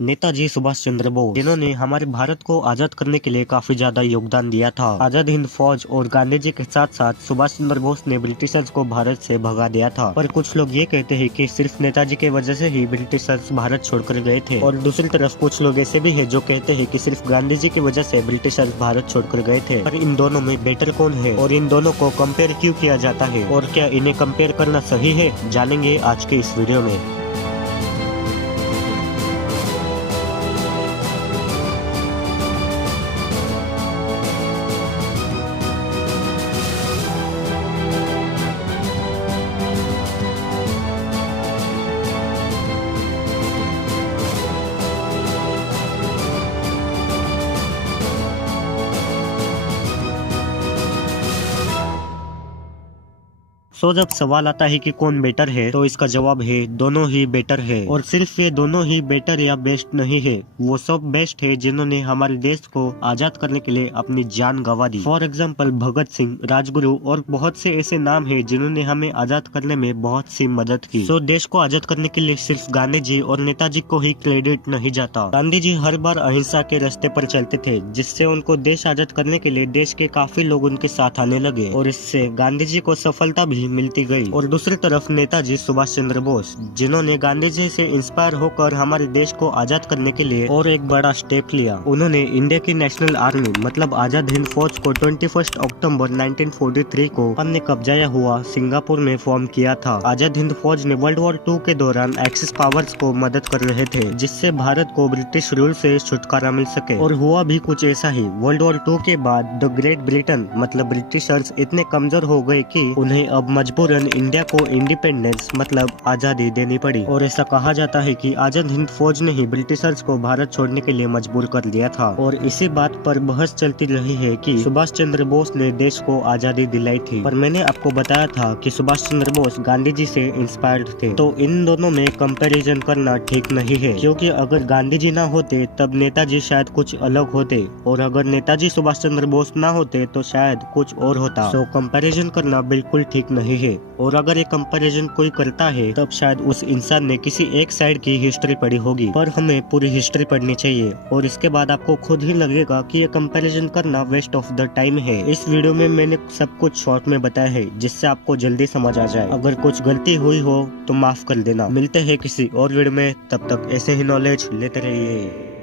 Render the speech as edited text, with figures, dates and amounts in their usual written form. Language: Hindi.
नेताजी सुभाष चंद्र बोस, जिन्होंने हमारे भारत को आजाद करने के लिए काफी ज्यादा योगदान दिया था। आजाद हिंद फौज और गांधी जी के साथ साथ सुभाष चंद्र बोस ने ब्रिटिशर्स को भारत से भगा दिया था। पर कुछ लोग ये कहते हैं कि सिर्फ नेताजी की वजह से ही ब्रिटिशर्स भारत छोड़कर गए थे, और दूसरी तरफ कुछ लोग ऐसे भी है जो कहते हैं कि सिर्फ गांधी जी की वजह से ब्रिटिशर्स भारत छोड़कर गए थे। पर इन दोनों में बेटर कौन है और इन दोनों को कंपेयर क्यों किया जाता है, और क्या इन्हें कंपेयर करना सही है, जानेंगे आज के इस वीडियो में। जब सवाल आता है कि कौन बेटर है, तो इसका जवाब है दोनों ही बेटर है। और सिर्फ ये दोनों ही बेटर या बेस्ट नहीं है, वो सब बेस्ट है जिन्होंने हमारे देश को आजाद करने के लिए अपनी जान गंवा दी। फॉर एग्जाम्पल भगत सिंह, राजगुरु और बहुत से ऐसे नाम है जिन्होंने हमें आजाद करने में बहुत सी मदद की। देश को आजाद करने के लिए सिर्फ गांधी जी और नेताजी को ही क्रेडिट नहीं जाता। गांधी जी हर बार अहिंसा के रास्ते पर चलते थे, जिससे उनको देश आजाद करने के लिए देश के काफी लोग उनके साथ आने लगे, और इससे गांधी जी को सफलता भी मिलती गई। और दूसरी तरफ नेताजी सुभाष चंद्र बोस, जिन्होंने गांधी जी से इंस्पायर होकर हमारे देश को आजाद करने के लिए और एक बड़ा स्टेप लिया। उन्होंने इंडिया की नेशनल आर्मी मतलब आजाद हिंद फौज को 21 अक्टूबर 1943 को अपने कब्जाया हुआ सिंगापुर में फॉर्म किया था। आजाद हिंद फौज ने वर्ल्ड वॉर 2 के दौरान एक्सिस पावर्स को मदद कर रहे थे, जिससे भारत को ब्रिटिश रूल से छुटकारा मिल सके। और हुआ भी कुछ ऐसा ही। वर्ल्ड वॉर 2 के बाद द ग्रेट ब्रिटेन मतलब ब्रिटिशर्स इतने कमजोर हो गए कि उन्हें अब मजबूरन इंडिया को इंडिपेंडेंस मतलब आजादी देनी पड़ी। और ऐसा कहा जाता है कि आजाद हिंद फौज ने ही ब्रिटिशर्स को भारत छोड़ने के लिए मजबूर कर दिया था। और इसी बात पर बहस चलती रही है कि सुभाष चंद्र बोस ने देश को आजादी दिलाई थी। पर मैंने आपको बताया था कि सुभाष चंद्र बोस गांधी जी से इंस्पायर्ड थे। तो इन दोनों में कंपैरिजन करना ठीक नहीं है, क्योंकि अगर गांधी जी ना होते तब नेताजी शायद कुछ अलग होते, और अगर नेताजी सुभाष चंद्र बोस ना होते तो शायद कुछ और होता। तो कंपैरिजन करना बिल्कुल ठीक नहीं है। और अगर ये कंपैरिजन कोई करता है तब शायद उस इंसान ने किसी एक साइड की हिस्ट्री पढ़ी होगी, पर हमें पूरी हिस्ट्री पढ़नी चाहिए। और इसके बाद आपको खुद ही लगेगा कि ये कंपैरिजन करना वेस्ट ऑफ द टाइम है। इस वीडियो में मैंने सब कुछ शॉर्ट में बताया है, जिससे आपको जल्दी समझ आ जाए। अगर कुछ गलती हुई हो तो माफ कर देना। मिलते हैं किसी और वीडियो में, तब तक ऐसे ही नॉलेज लेते रहिए।